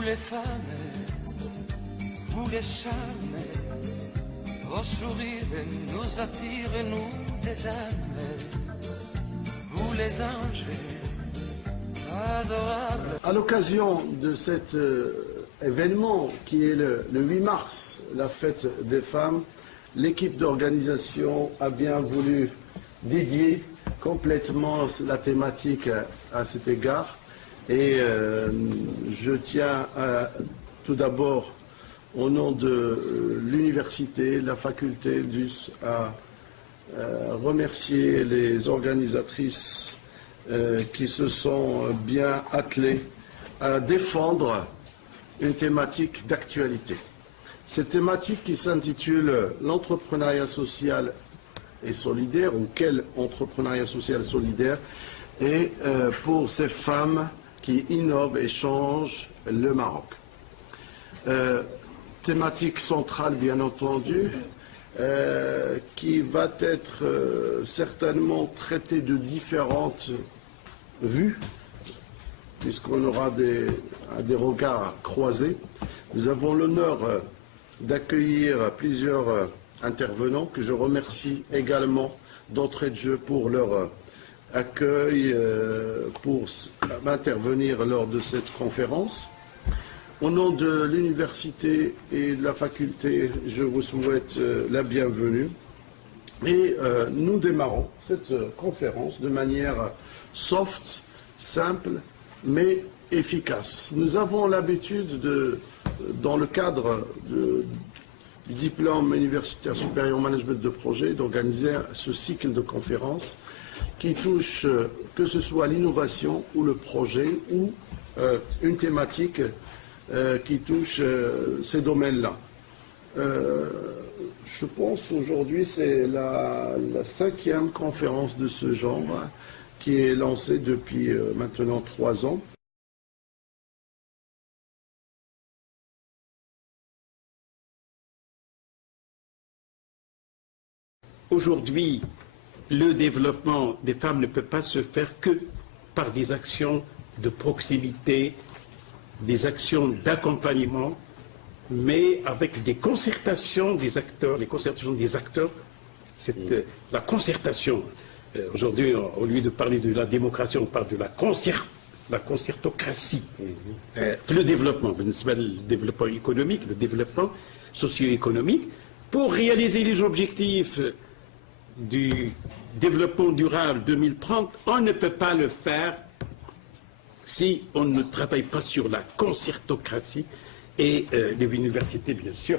Vous les femmes, vous les charmes, vos sourires nous attirent, nous les âmes. Vous les anges adorables. À l'occasion de cet événement qui est le 8 mars, la fête des femmes, l'équipe d'organisation a bien voulu dédier complètement la thématique à cet égard. Et je tiens tout d'abord, au nom de l'université, la faculté d'US, à remercier les organisatrices qui se sont bien attelées à défendre une thématique d'actualité. Cette thématique qui s'intitule « L'entrepreneuriat social et solidaire » ou « Quel entrepreneuriat social solidaire ?» et pour ces femmes qui innovent et changent le Maroc. Thématique centrale, bien entendu, qui va être certainement traitée de différentes vues, puisqu'on aura des regards croisés. Nous avons l'honneur d'accueillir plusieurs intervenants que je remercie également d'entrée de jeu pour leur accueil, pour intervenir lors de cette conférence. Au nom de l'université et de la faculté, je vous souhaite la bienvenue. Et nous démarrons cette conférence de manière soft, simple, mais efficace. Nous avons l'habitude, dans le cadre du diplôme universitaire supérieur en management de projet, d'organiser ce cycle de conférences qui touche, que ce soit l'innovation ou le projet ou une thématique qui touche ces domaines-là. Je pense aujourd'hui c'est la 5e conférence de ce genre qui est lancée depuis maintenant 3 ans. Aujourd'hui, le développement des femmes ne peut pas se faire que par des actions de proximité, des actions d'accompagnement, mais avec des concertations des acteurs, la concertation. Aujourd'hui, au lieu de parler de la démocratie, on parle de la concertocratie. Le développement économique, le développement socio-économique, pour réaliser les objectifs du développement durable 2030, on ne peut pas le faire si on ne travaille pas sur la concertocratie. Et l'université, bien sûr,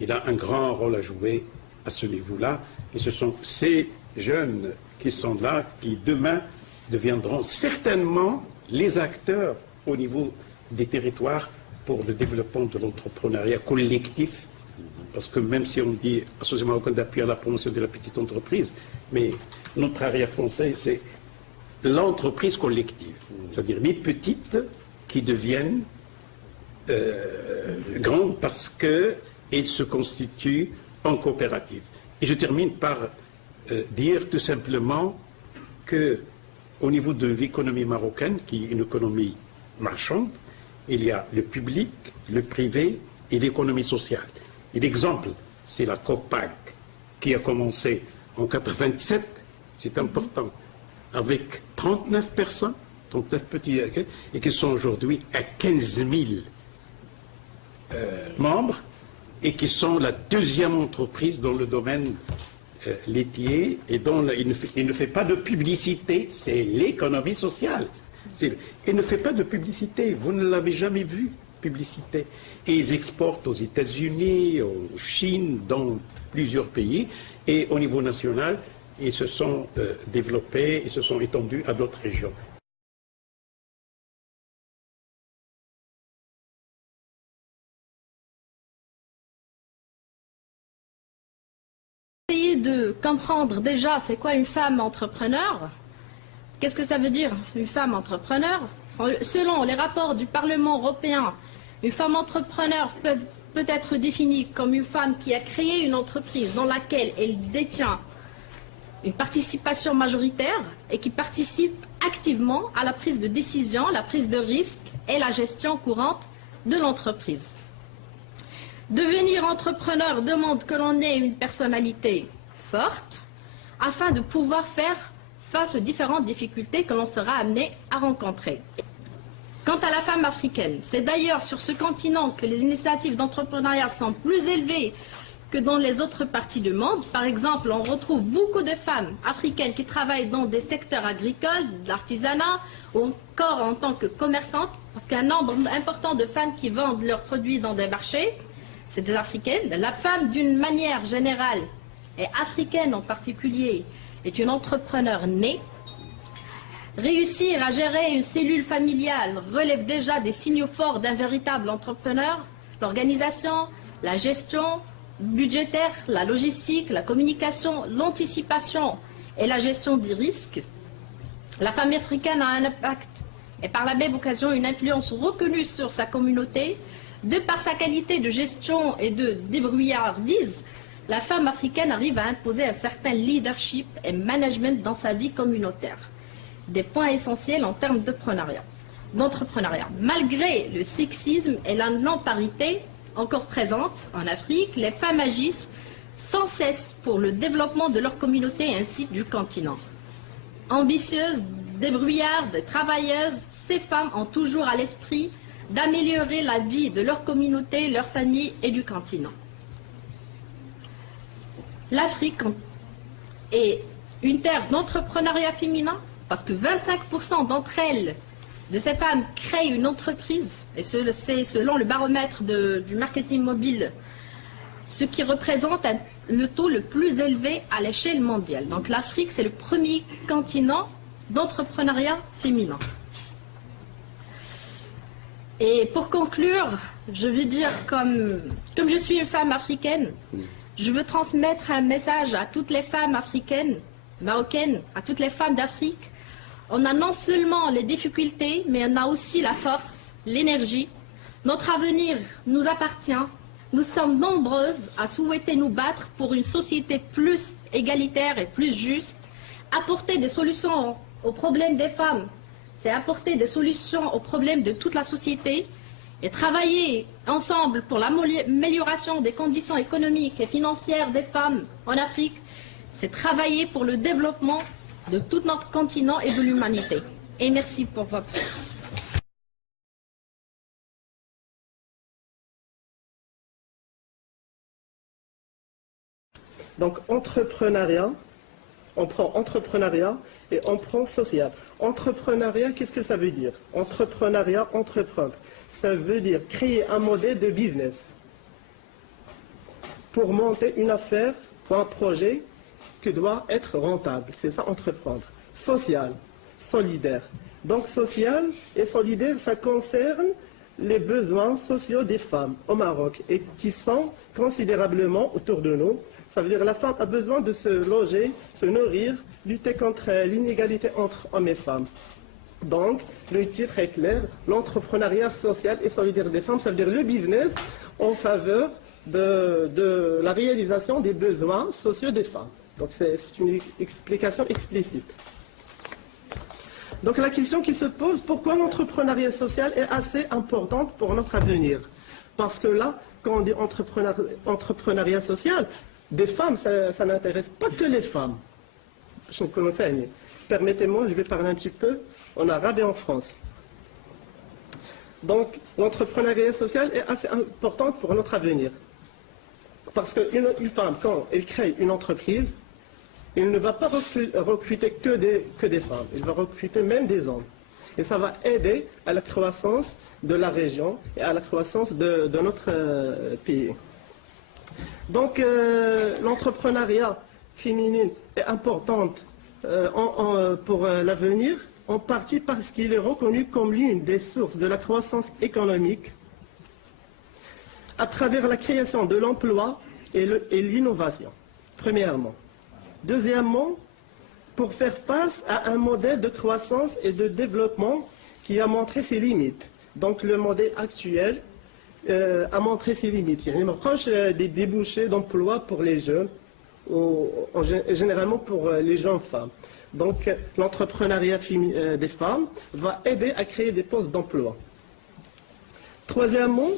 il a un grand rôle à jouer à ce niveau-là. Et ce sont ces jeunes qui sont là, qui demain deviendront certainement les acteurs au niveau des territoires pour le développement de l'entrepreneuriat collectif. Parce que même si on dit Association marocaine d'appui à la promotion de la petite entreprise, mais notre arrière-français, c'est l'entreprise collective. C'est-à-dire les petites qui deviennent grandes parce qu'elles se constituent en coopérative. Et je termine par dire tout simplement qu'au niveau de l'économie marocaine, qui est une économie marchande, il y a le public, le privé et l'économie sociale. Et l'exemple, c'est la COPAG, qui a commencé en 1987, c'est important, avec 39 personnes, 39 petits, et qui sont aujourd'hui à 15 000 membres, et qui sont la 2e entreprise dans le domaine laitier, et dont il ne fait pas de publicité, c'est l'économie sociale. Il ne fait pas de publicité, vous ne l'avez jamais vu, publicité. Et ils exportent aux États-Unis, en Chine, dans plusieurs pays, et au niveau national, ils se sont développés, ils se sont étendus à d'autres régions. Essayer de comprendre déjà c'est quoi une femme entrepreneur. Qu'est-ce que ça veut dire une femme entrepreneur? Selon les rapports du Parlement européen, une femme entrepreneur peut être définie comme une femme qui a créé une entreprise dans laquelle elle détient une participation majoritaire et qui participe activement à la prise de décision, la prise de risque et la gestion courante de l'entreprise. Devenir entrepreneur demande que l'on ait une personnalité forte afin de pouvoir faire face aux différentes difficultés que l'on sera amené à rencontrer. Quant à la femme africaine, c'est d'ailleurs sur ce continent que les initiatives d'entrepreneuriat sont plus élevées que dans les autres parties du monde. Par exemple, on retrouve beaucoup de femmes africaines qui travaillent dans des secteurs agricoles, de l'artisanat, ou encore en tant que commerçantes, parce qu'un nombre important de femmes qui vendent leurs produits dans des marchés, c'est des africaines. La femme, d'une manière générale, et africaine en particulier, est une entrepreneur née. Réussir à gérer une cellule familiale relève déjà des signaux forts d'un véritable entrepreneur. L'organisation, la gestion budgétaire, la logistique, la communication, l'anticipation et la gestion des risques. La femme africaine a un impact et par la même occasion une influence reconnue sur sa communauté. De par sa qualité de gestion et de débrouillardise, la femme africaine arrive à imposer un certain leadership et management dans sa vie communautaire. Des points essentiels en termes d'entrepreneuriat. Malgré le sexisme et la non-parité encore présente en Afrique, les femmes agissent sans cesse pour le développement de leur communauté ainsi du continent. Ambitieuses, débrouillardes, travailleuses, ces femmes ont toujours à l'esprit d'améliorer la vie de leur communauté, leur famille et du continent. L'Afrique est une terre d'entrepreneuriat féminin parce que 25% d'entre elles, de ces femmes, créent une entreprise, et c'est selon le baromètre du marketing mobile, ce qui représente le taux le plus élevé à l'échelle mondiale. Donc l'Afrique, c'est le premier continent d'entrepreneuriat féminin. Et pour conclure, je veux dire, comme je suis une femme africaine, je veux transmettre un message à toutes les femmes africaines, marocaines, à toutes les femmes d'Afrique. On a non seulement les difficultés, mais on a aussi la force, l'énergie. Notre avenir nous appartient. Nous sommes nombreuses à souhaiter nous battre pour une société plus égalitaire et plus juste. Apporter des solutions aux problèmes des femmes, c'est apporter des solutions aux problèmes de toute la société et travailler ensemble pour l'amélioration des conditions économiques et financières des femmes en Afrique, c'est travailler pour le développement de tout notre continent et de l'humanité. Et merci pour votre... Donc entrepreneuriat, on prend entrepreneuriat et on prend social. Entrepreneuriat, qu'est-ce que ça veut dire? Entrepreneuriat, entreprendre. Ça veut dire créer un modèle de business pour monter une affaire ou un projet qui doit être rentable. C'est ça, entreprendre. Social, solidaire. Donc social et solidaire, ça concerne les besoins sociaux des femmes au Maroc et qui sont considérablement autour de nous. Ça veut dire que la femme a besoin de se loger, se nourrir, lutter contre l'inégalité entre hommes et femmes. Donc, le titre est clair, l'entrepreneuriat social et solidaire des femmes, ça veut dire le business en faveur de la réalisation des besoins sociaux des femmes. Donc, c'est une explication explicite. Donc, la question qui se pose, pourquoi l'entrepreneuriat social est assez importante pour notre avenir? Parce que là, quand on dit entrepreneuriat social, des femmes, ça n'intéresse pas que les femmes. Permettez-moi, je vais parler un petit peu en arabe et en France. Donc, l'entrepreneuriat social est assez important pour notre avenir. Parce qu'une femme, quand elle crée une entreprise, elle ne va pas recruter que des femmes, elle va recruter même des hommes. Et ça va aider à la croissance de la région et à la croissance de notre pays. Donc, l'entrepreneuriat féminin est important pour l'avenir, en partie parce qu'il est reconnu comme l'une des sources de la croissance économique à travers la création de l'emploi et l'innovation, premièrement. Deuxièmement, pour faire face à un modèle de croissance et de développement qui a montré ses limites. Donc le modèle actuel a montré ses limites. Il m'approche des débouchés d'emploi pour les jeunes, ou généralement pour les jeunes femmes. Donc l'entrepreneuriat des femmes va aider à créer des postes d'emploi. Troisièmement,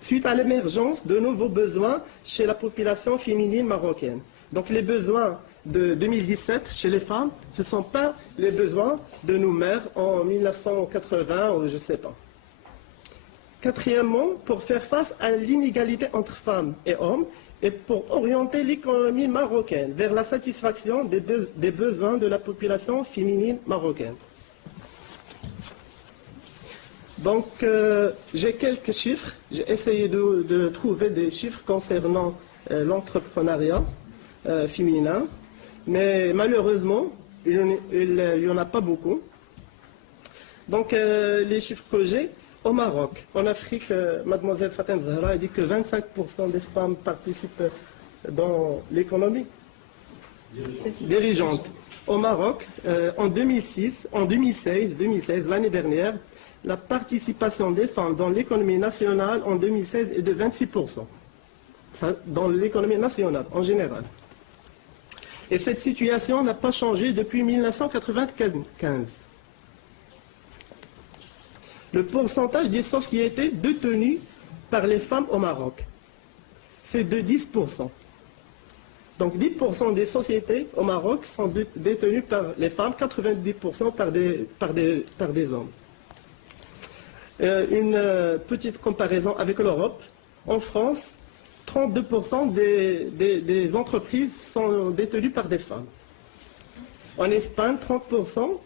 suite à l'émergence de nouveaux besoins chez la population féminine marocaine. Donc les besoins de 2017 chez les femmes, ce ne sont pas les besoins de nos mères en 1980 ou je ne sais pas. Quatrièmement, pour faire face à l'inégalité entre femmes et hommes et pour orienter l'économie marocaine vers la satisfaction des besoins de la population féminine marocaine. Donc, j'ai quelques chiffres. J'ai essayé de trouver des chiffres concernant l'entrepreneuriat féminin, mais malheureusement, il n'y en a pas beaucoup. Donc, les chiffres que j'ai, au Maroc, en Afrique, mademoiselle Fatem Zahra a dit que 25% des femmes participent dans l'économie dirigeante. Au Maroc, en 2016, l'année dernière, la participation des femmes dans l'économie nationale en 2016 est de 26%. Ça, dans l'économie nationale, en général. Et cette situation n'a pas changé depuis 1995. Le pourcentage des sociétés détenues par les femmes au Maroc, c'est de 10%. Donc 10% des sociétés au Maroc sont détenues par les femmes, 90% par des hommes. Une petite comparaison avec l'Europe. En France, 32% des entreprises sont détenues par des femmes. En Espagne, 30%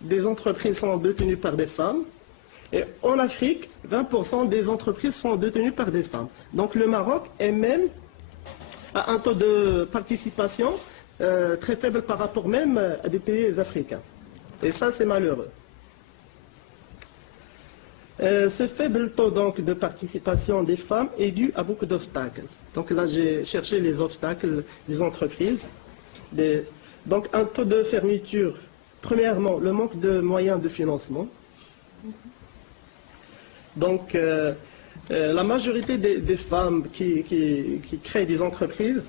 des entreprises sont détenues par des femmes. Et en Afrique, 20% des entreprises sont détenues par des femmes. Donc le Maroc est même à un taux de participation très faible par rapport même à des pays africains. Et ça, c'est malheureux. Ce faible taux donc, de participation des femmes est dû à beaucoup d'obstacles. Donc là, j'ai cherché les obstacles des entreprises. Donc un taux de fermeture, premièrement, le manque de moyens de financement. Donc la majorité des femmes qui créent des entreprises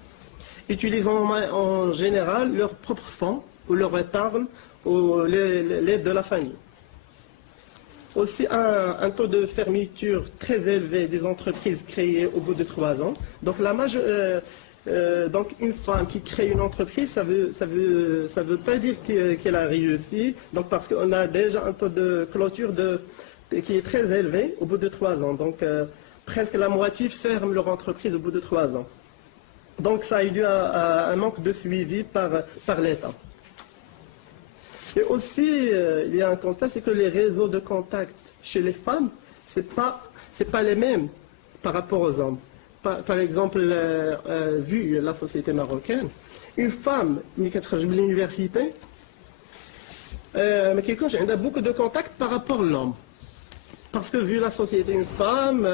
utilisent en général leurs propres fonds ou leur épargne ou l'aide de la famille. Aussi un taux de fermeture très élevé des entreprises créées au bout de 3 ans. Donc, donc une femme qui crée une entreprise, ça veut pas dire qu'elle a réussi. Donc parce qu'on a déjà un taux de clôture qui est très élevé au bout de 3 ans. Donc presque la moitié ferme leur entreprise au bout de 3 ans. Donc ça est dû à un manque de suivi par l'État. Et aussi, il y a un constat, c'est que les réseaux de contact chez les femmes, c'est pas les mêmes par rapport aux hommes. Par exemple, vu la société marocaine, une femme qui est à l'université, mais quelqu'un, j'ai beaucoup de contacts par rapport à l'homme. Parce que vu la société, une femme,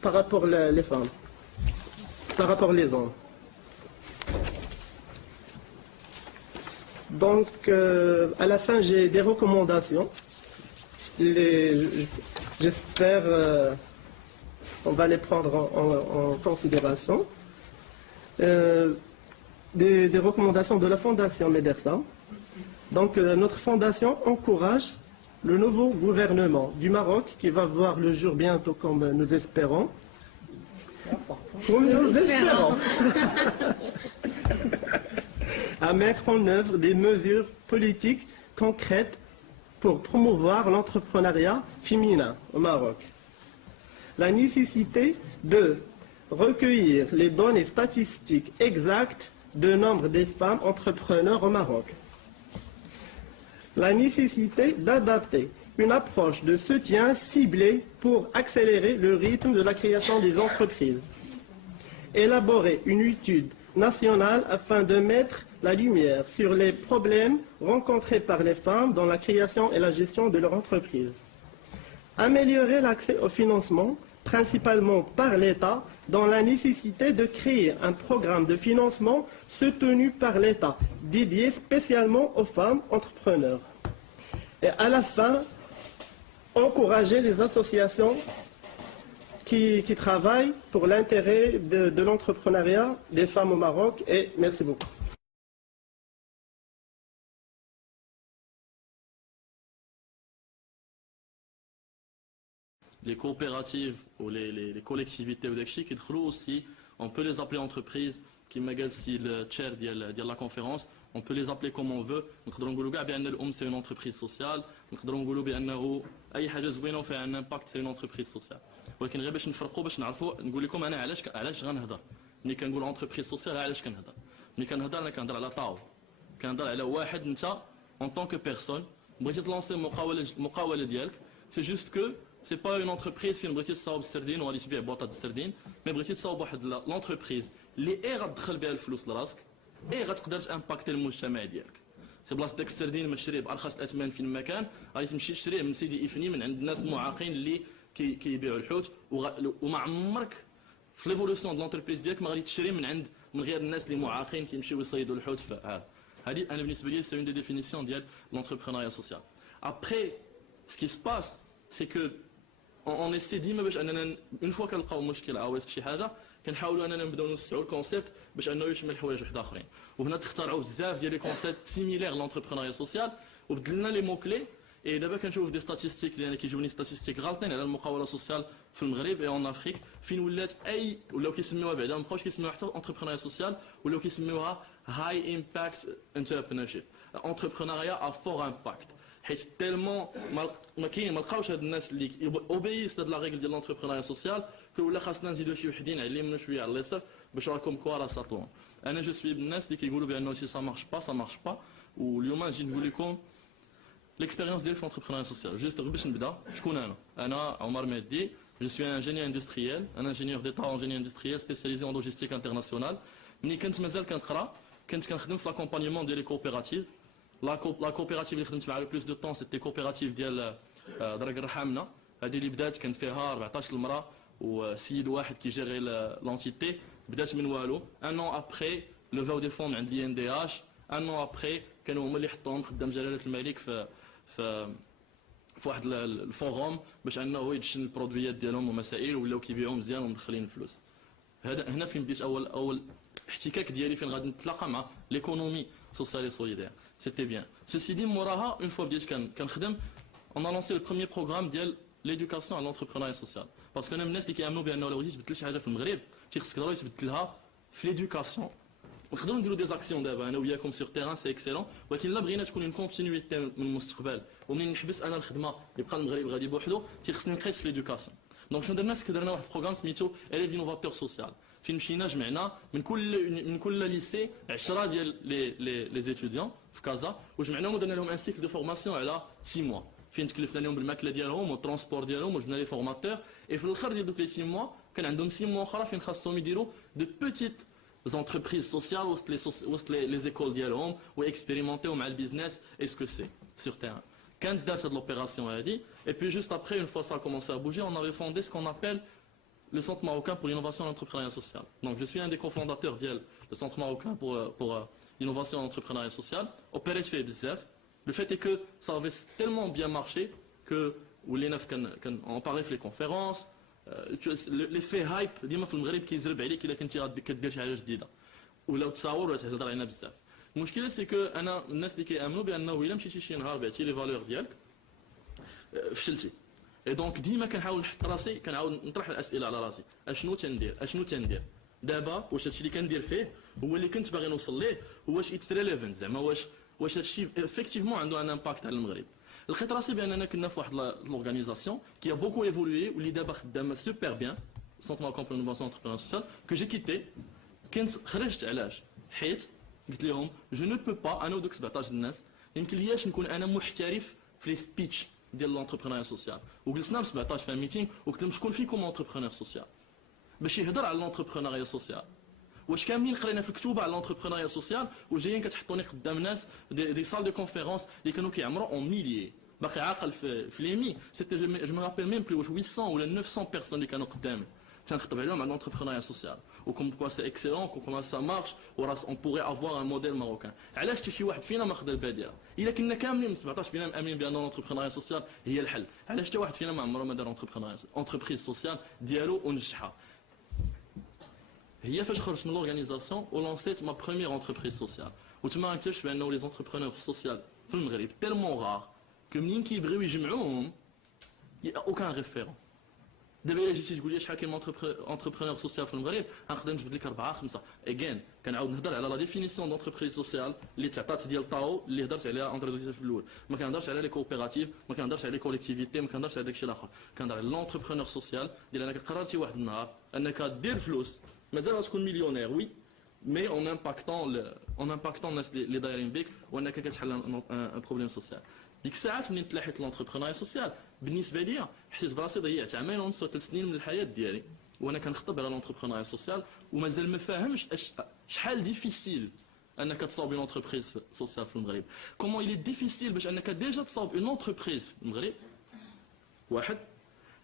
par rapport les femmes, par rapport les hommes. Donc, à la fin, j'ai des recommandations. J'espère on va les prendre en considération. Des recommandations de la Fondation Medersa. Donc, notre fondation encourage le nouveau gouvernement du Maroc, qui va voir le jour bientôt, comme nous espérons. Comme nous espérons. À mettre en œuvre des mesures politiques concrètes pour promouvoir l'entrepreneuriat féminin au Maroc. La nécessité de recueillir les données statistiques exactes du nombre des femmes entrepreneurs au Maroc. La nécessité d'adapter une approche de soutien ciblée pour accélérer le rythme de la création des entreprises. Élaborer une étude nationale afin de mettre la lumière sur les problèmes rencontrés par les femmes dans la création et la gestion de leur entreprise. Améliorer l'accès au financement, principalement par l'État, dans la nécessité de créer un programme de financement soutenu par l'État, dédié spécialement aux femmes entrepreneurs. Et à la fin, encourager les associations qui travaillent pour l'intérêt de l'entrepreneuriat des femmes au Maroc. Et merci beaucoup. les coopératives ou les collectivités ou داكشي كيدخلوا aussi, on peut les appeler entreprises qui مقال سي le chair ديال la conférence, on peut les appeler comme on veut. نقدروا نقولوا كاع بان الام c'est une entreprise sociale, نقدروا نقولوا بانه اي حاجه زوينه وفيها ان امباكت c'est une entreprise sociale. ولكن غير باش نفرقوا باش نعرفوا نقول لكم انا علاش غنهضر ملي كنقول انتربريز سوسيال علاش كنهضر. ملي كنهضر انا كنهضر على طاو، كنهضر على واحد انت en tant que personne بغيتي تلونسي المقاوله ديالك. سي جوست كو سي با اون انتربريز فين بغيتي تصاوب السردين وغادي تبيع بواطه السردين، مي بغيتي تصاوب واحد لونتربريز اللي غتدخل بها الفلوس لراسك غتقدر تامباكتي المجتمع ديالك. سي بلاصه داك السردين ما تشريه بارخص الاثمان فين ما كان، غادي تمشي تشريه من سيدي افني من عند الناس المعاقين اللي كيبيعوا الحوت، وما عمرك في ليفولوسيون دو لونتربريز ديالك ما غادي تشري من غير الناس اللي معاقين كيمشيو يصيدوا الحوت. هذه انا بالنسبه لي سي اون دي ديفينيسيون ديال لونتربرونيا سوسيال. ابري سكي سباس سي كو اون اسي ديما باش اننا اون فوا كنلقاو مشكل عاوز في شي حاجه كنحاولوا اننا نبداو نوسعوا الكونسيبت باش انه يشمل حوايج واحد اخرين. وهنا تخترعوا بزاف ديال لي كونسيبت سيميلير لونتربرونيا سوسيال وبدلنا لي مو كلي. اي دابا كنشوف دي ستاتيستيك اللي انا كيجوني ستاتيستيك غالطين على المقاوله سوسيال في المغرب اي اون افريك، فين ولات ولاو كيسميوها بعدا ما بقاوش كيسميوها حتى انتربرونيا سوسيال، ولاو كيسميوها هاي امباكت انتربرونورشيب، انتربرونيا ا فور امباكت، حيت تيلمون ما لقاوش هاد الناس اللي اوبيس هاد لا ريغل ديال لونتربرونيا سوسيال كو ولا خاصنا نزيدو شي وحدين علمنا شويه على اليسار باش راكم كوا راه ساطون. انا جو سوي بالناس اللي كيقولوا بانه سي سا مارش با، واليوم نجي نقول لكم l'expérience ديالي في l'entrepreneuriat social. Juste باش نبدا شكون انا عمر مهدي. Je suis un ingénieur industriel, un ingénieur d'état en génie industriel spécialisé en logistique internationale. ملي كنت مازال كنقرا كنت كنخدم في لاكومبانيمون ديال لي كوبيراتيف. لا كوبيراتيف اللي خدمت معها لو بلوس دو طون سيتي كوبيراتيف ديال درك الرحامنه. هذه اللي بدات كان فيها 14 المراه وسيد واحد كيجيري لونتيتي. بدات من والو. ان اون ابري لوفاو دي فون عند لي ان دي اش. ان اون ابري كانوا هما اللي حطوهم خدام جلاله الملك في واحد الفوروم باش انه يدشن البرودويات ديالهم ومسائل ولاو كيبيعوا مزيان ومدخلين الفلوس. هنا فين بديت اول احتكاك ديالي فين غادي نتلاقى مع ليكونومي سوسيال سوليدير. سيتي بيان. سيسي دي موراها اون فوا بديت كنخدم اون لونسي لو بروميير بروغرام ديال ليدوكاسيون على لونتربرونيا سوسيال، باسكو انا من الناس اللي كيامنوا بانه لو بغيتي تبدل شي حاجه في المغرب تيخصك ضروري تبدلها في ليدوكاسيون. نقدروا نديروا دي زاكسيون دابا انا وياكم سور تيران سي اكسيلون، ولكن الا بغينا تكون اون كونتينيتي من المستقبل ومنين نحبس انا الخدمه يبقى المغرب غادي بوحدو تيخصني نقيس في ليدوكاسيون. دونك شنو درنا درنا واحد البروغرام سميتو اليف انوفاتور سوسيال، فين مشينا جمعنا من كل ليسي 10 ديال لي زيتوديون في كازا وجمعناهم ودرنا لهم ان سيكل دو فورماسيون على 6 موا فين تكلفنا لهم بالماكله ديالهم والترونسبور ديالهم وجبنا لي فورماتور. اي في الاخر ديال دوك لي 6 موا كان عندهم 6 موا اخرى فين خاصهم يديروا دو بوتيت les entreprises sociales ou les écoles dialogues ou expérimenter au mal business est-ce que c'est sur terrain. Quand date de l'opération a dit et puis juste après une fois ça a commencé à bouger on avait fondé ce qu'on appelle le Centre marocain pour l'innovation et l'entrepreneuriat social. Donc je suis un des cofondateurs du Centre marocain pour l'innovation et l'entrepreneuriat social. Opéré fait bzaf. Le fait est que ça avait tellement bien marché que on parlait les conférences. l'effet هايب ديما في المغرب كيزرب عليك الا كنتي كدير شي حاجه جديده ولا تصاور ولا تهضر علينا بزاف. المشكله سي كو انا الناس اللي كيامنوا بانه الا مشيتي شي نهار بعتي لي فالور ديالك فشلتي. اي دونك ديما كنحاول نحط راسي كنعاود نطرح الاسئله على راسي اشنو تندير دابا. واش هادشي اللي كندير فيه هو اللي كنت باغي نوصل ليه؟ واش اتس ريليفنت زعما واش هادشي افيكتيفمون عنده ان امباكت على المغرب؟ لقيت راسي باننا كنا في واحد لورغانيزاسيون كي ا بوكو ايفولوي واللي دابا خدامه سوبر بيان سونتر ماروكان بور لانوفاسيون انتربرونيا سوسيال كو جي كيتي. كنت خرجت علاش؟ حيت قلت لهم جو نو بو با انا ودوك 17 الناس يمكن لياش نكون انا محترف في لي سبيتش ديال لونتربرونيا سوسيال. وجلسنا ب 17 في ميتينغ وقلت لهم شكون فيكم اونتربرونير سوسيال باش يهضر على لونتربرونيا سوسيال. واش كاملين قرينا في الكتوبه على لونتربرونيا سوسيال وجايين كتحطوني قدام ناس دي سال دو كونفيرونس اللي كانوا كيعمروا اون ميليي باقي عاقل في ليمي. سيتي جو مي رابيل ميم بلي واش 800 ولا 900 بيرسون اللي كانوا قدامي تنخطب عليهم على لونتربرونيا سوسيال وكم كوا سي اكسيلون كوم سا مارش وراس اون بوغي افوار ان موديل ماروكان. علاش حتى شي واحد فينا ما خدا البادره؟ الا كنا كاملين 17 فينا مامنين بان لونتربرونيا سوسيال هي الحل، علاش حتى واحد فينا ما عمره ما دار اونتربريز سوسيال ديالو ونجحها؟ هي فاش خرجت من لورغانيزاسيون ولونسيت ما بروميير اونتربريز سوسيال وتما اكتشفت بانه لي زونتربرونور سوسيال في المغرب تيلمون غار كو منين كيبغيو يجمعوهم اوكان ريفيرون. دابا الا جيتي تقول لي شحال كاين انتربرونور سوسيال في المغرب غنقدر نجبد لك 4 5 اجين كنعاود نهضر على لا ديفينيسيون دونتربريز سوسيال اللي تعطات ديال طاو اللي هضرت عليها اندري في الاول ما كنهضرش على لي كوبيراتيف ما كنهضرش على لي كوليكتيفيتي ما كنهضرش على داكشي الاخر كنهضر على لونتربرونور سوسيال ديال انك قررتي واحد النهار انك دير فلوس مازال غتكون مليونير وي مي اون امباكتون الناس اللي دايرين بك وانك كتحل ان بروبليم سوسيال ديك الساعات منين تلاحيت لونتربرونيا سوسيال بالنسبه ليا حسيت براسي ضيعت عامين ونص 3 سنين من الحياه ديالي وانا كنخطب على لونتربرونيا سوسيال ومازال ما فاهمش شحال ديفيسيل انك تصاوب اون انتربريز سوسيال في المغرب كومون إلي ديفيسيل باش انك ديجا تصاوب اون انتربريز في المغرب واحد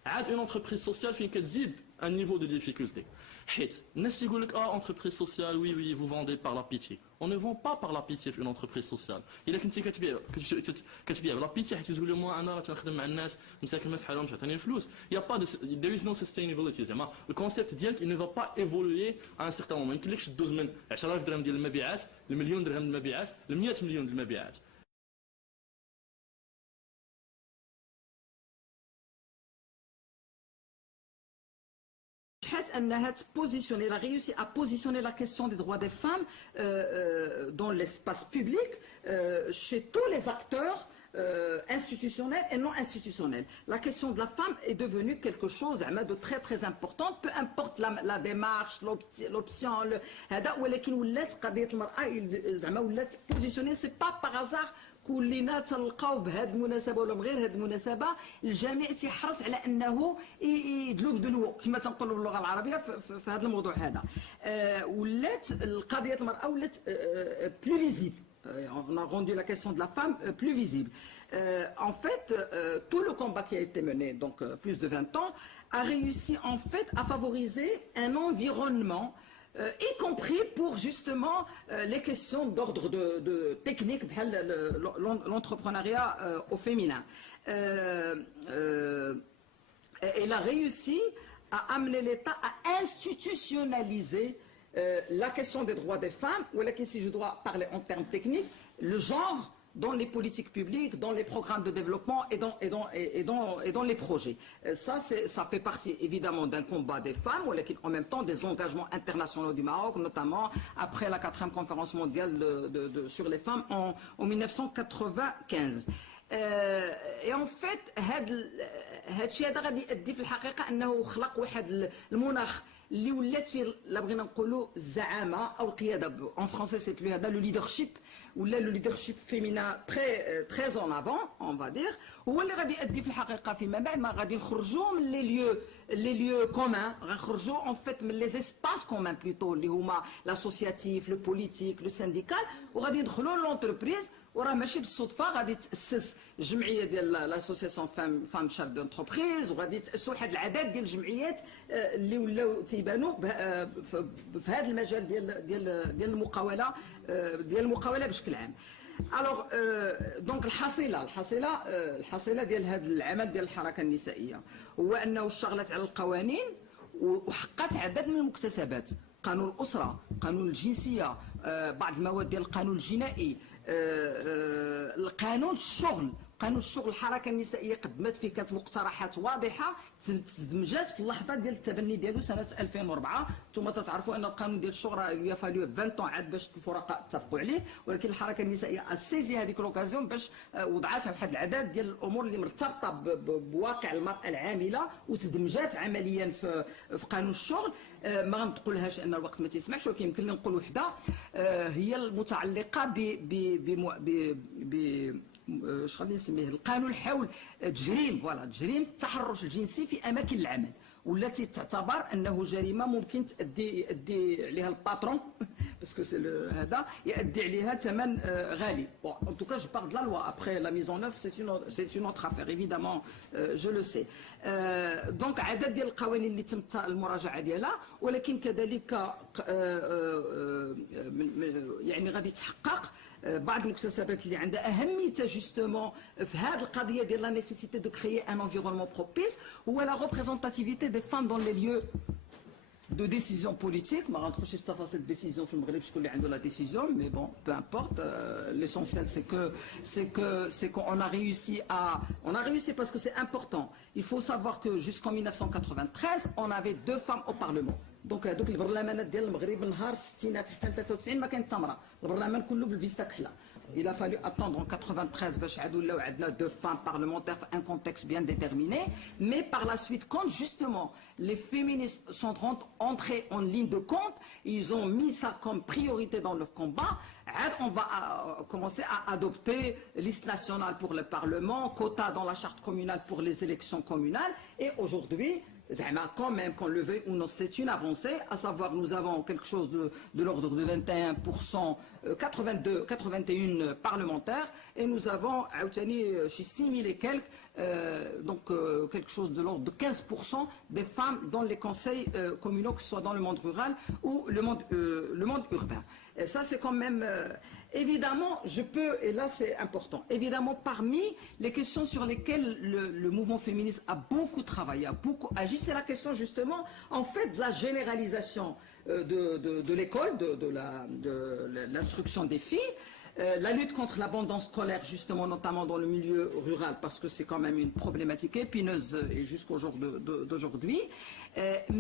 عاد اون انتربريز سوسيال فين كتزيد ان نيفو دو ديفيكولتي حيت الناس يقول لك انتربريز سوسيال وي وي فو فوندي بار لا بيتي اون نو فون با بار لا بيتي في اون انتربريز سوسيال الا كنتي كتبيع بلا بيتي حيت تقول لهم انا راه تنخدم مع الناس مساكن ما فحالهمش عطيني الفلوس يا با there is no sustainability زعما الكونسيبت ديالك il ne va pas évoluer à un certain moment ما يمكنلكش تدوز من 10000 درهم ديال المبيعات لمليون درهم ديال المبيعات ل 100 مليون ديال المبيعات Elle a réussi à positionner la question des droits des femmes dans l'espace public chez tous les acteurs institutionnels et non institutionnels. La question de la femme est devenue quelque chose de très très important, peu importe la démarche, l'option, ولكن ولات قضية المرأة ولات positionnée, c'est pas par hasard كلنا تلقاو بهذه المناسبه ولا من غير هذه المناسبه الجميع تيحرص على انه يدلو بدلو كما تنقولوا باللغه العربيه في هذا الموضوع هذا ولات قضيه المراه ولات بلو فيزيبل on a rendu la question de la femme plus visible en fait tout le combat qui a été mené donc plus de 20 ans a réussi en fait à favoriser un environnement y compris pour justement les questions d'ordre de technique, l'entrepreneuriat au féminin. Elle a réussi à amener l'État à institutionnaliser la question des droits des femmes, ou si je dois parler en termes techniques, le genre dans les politiques publiques, dans les programmes de développement et dans les projets. Ça fait partie évidemment d'un combat des femmes, ou en même temps des engagements internationaux du Maroc, notamment après la 4e conférence mondiale sur les femmes en 1995. Et en fait, هادشي هذا غادي يؤدي في الحقيقة أنه خلق واحد المناخ اللي ولات فيه لا بغينا نقولوا الزعامة أو القيادة en français c'est plus هذا le leadership ولا le leadership féminin très en avant on va dire هو اللي غادي يؤدي في الحقيقة فيما بعد ما غادي نخرجوا من les lieux communs غنخرجوا en fait من les espaces communs plutôt اللي هما l'associatif, le politique, le syndical وغادي ندخلوا l'entreprise وراه ماشي بالصدفه غادي تاسس جمعيه ديال لاسوسياسيون فام شاف دونتربريز وغادي يتاسسوا واحد العدد ديال الجمعيات اللي ولاو تيبانوا في هذا المجال ديال المقاوله بشكل عام. الوغ دونك الحصيله ديال هذا العمل ديال الحركه النسائيه هو انه اشتغلت على القوانين وحققت عدد من المكتسبات قانون الاسره قانون الجنسيه بعض المواد ديال القانون الجنائي القانون الشغل الحركه النسائيه قدمت فيه كانت مقترحات واضحه تدمجات في اللحظه ديال التبني ديالو سنه 2004 ثم تعرفوا ان القانون ديال الشغل يفاليو 20 عاد باش الفرقاء اتفقوا عليه ولكن الحركه النسائيه اسيزي هذيك لوكازيون باش وضعتها واحد العدد ديال الامور اللي مرتبطه بواقع المراه العامله وتدمجات عمليا في قانون الشغل ما غنقولهاش ان الوقت ما تيسمحش ولكن يمكن لي نقول وحده هي المتعلقه ب اش غادي نسميه القانون حول تجريم التحرش الجنسي في اماكن العمل والتي تعتبر انه جريمه ممكن تؤدي عليها الباترون باسكو سي هذا يؤدي عليها ثمن غالي. بون ان توكا جو بارل دو لا لوا ابري لا ميز اون اوفر سي اون اوتر افير ايفيدامون جو لو سي. دونك عدد ديال القوانين اللي تم المراجعه ديالها ولكن كذلك يعني غادي تحقق بعض المكتسبات اللي عندها اهميتها جوستومون في هذه القضيه ديال لا نيسيسيتي دو كريي ان انفيرونمون بروبيس هو لا ريبريزونتاتيفيتي دي فام دون لي ليو de décision politique. Je ne vais pas rentrer cette décision في المغرب شكون اللي عنده la décision, mais bon, peu importe. L'essentiel c'est qu'on a réussi parce que c'est important. Il faut savoir que jusqu'en 1993, on avait 2 femmes au Parlement. Donc دوك البرلمانات ديال المغرب نهار الستينات حتى 93 ما كانت تمره، البرلمان كله بالفيستا كحله. Il a fallu attendre en 93 باش عادوا ولاو عندنا 2 femmes parlementaires في un contexte bien déterminé. Mais par la suite, quand justement les féministes sont entrées en ligne de compte, ils ont mis ça comme priorité dans leur combat. On va commencer à adopter liste nationale pour le Parlement, quota dans la charte communale pour les élections communales. Et aujourd'hui, quand même, qu'on le veuille ou non, c'est une avancée, à savoir nous avons quelque chose de l'ordre de 21%, 81 parlementaires, et nous avons chez 6 000 et quelques, donc quelque chose de l'ordre de 15% des femmes dans les conseils communaux, que ce soit dans le monde rural ou le monde urbain. Et ça, c'est quand même... évidemment, je peux, et là c'est important, évidemment parmi les questions sur lesquelles le mouvement féministe a beaucoup travaillé, a beaucoup agi, c'est la question justement, en fait, de la généralisation de l'école, de l'instruction des filles, la lutte contre l'abandon scolaire, justement, notamment dans le milieu rural, parce que c'est quand même une problématique épineuse et jusqu'au jour d'aujourd'hui.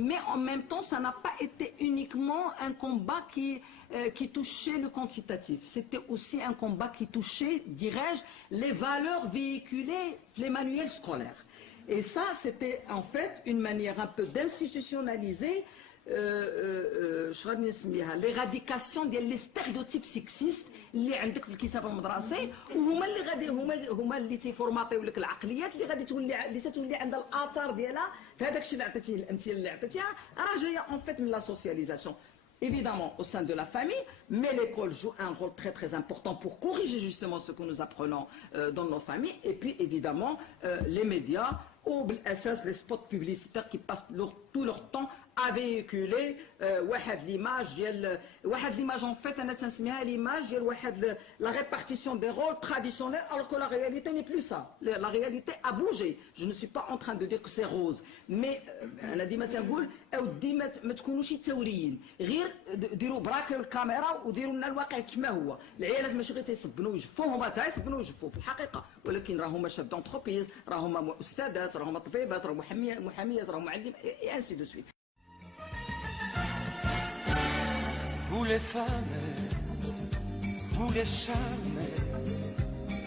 Mais en même temps, ça n'a pas été uniquement un combat qui touchait le quantitatif. C'était aussi un combat qui touchait, dirais-je, les valeurs véhiculées, les manuels scolaires. Et ça, c'était en fait une manière un peu d'institutionnaliser l'éradication des stéréotypes sexistes اللي عندك في الكتاب المدرسي، وهما اللي غادي هما اللي تيفورماطيو لك العقليات اللي غادي تولي عندها الاثار ديالها في هذاك الشيء اللي عطيتيه، الامثله اللي عطيتيها راه جايه en fait من la socialisation. Évidemment au sein de la famille, mais l'école joue un rôle très très important pour corriger justement ce que nous apprenons dans nos familles. Et puis évidemment les médias ou les spots publicitaires qui passent tout leur temps à véhiculer l'image en fait l'image la répartition des rôles traditionnels, alors que la réalité n'est plus ça. La réalité a bougé. Je ne suis pas en train de dire que c'est rose, mais انا ديما تنقول او ديما ما تكونوش ثوريين، غير ديروا براك الكاميرا وديروا لنا الواقع كما هو. العيالات ماشي غير تيصبنوا ويجفوا، هما تيصبنوا ويجفوا في الحقيقه، ولكن راهما شاف دونتربريز، راهما استاذات، راهما طبيبات، راهما محاميات، راهما معلم، et ainsi de suite. Vous les femmes, vous les charmes,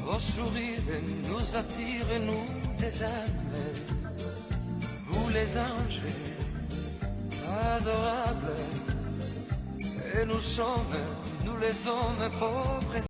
vos sourires nous attirent, nous les âmes. Vous les anges adorables, et nous sommes, nous les hommes pauvres.